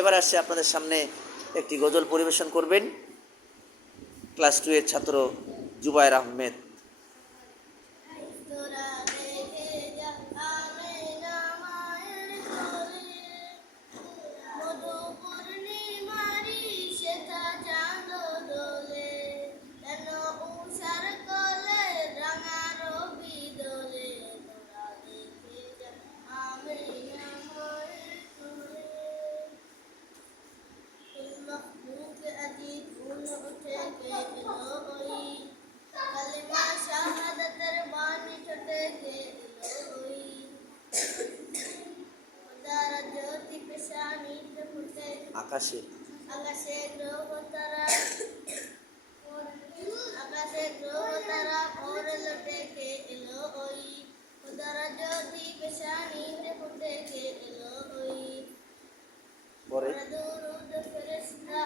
এবার আসছে আপনাদের সামনে একটি গজল পরিবেশন করবেন ক্লাস 2 এর ছাত্র জুবায়ের আহমেদ। আকাশে আকাশে গ্রহ তারা আকাশে গ্রহ তারা পড়লো ডেকে এলো ওই খোদারা জ্যোতি পেশানিতে ফুটে এলো ওই পরে দুরুদ ফেরেশতা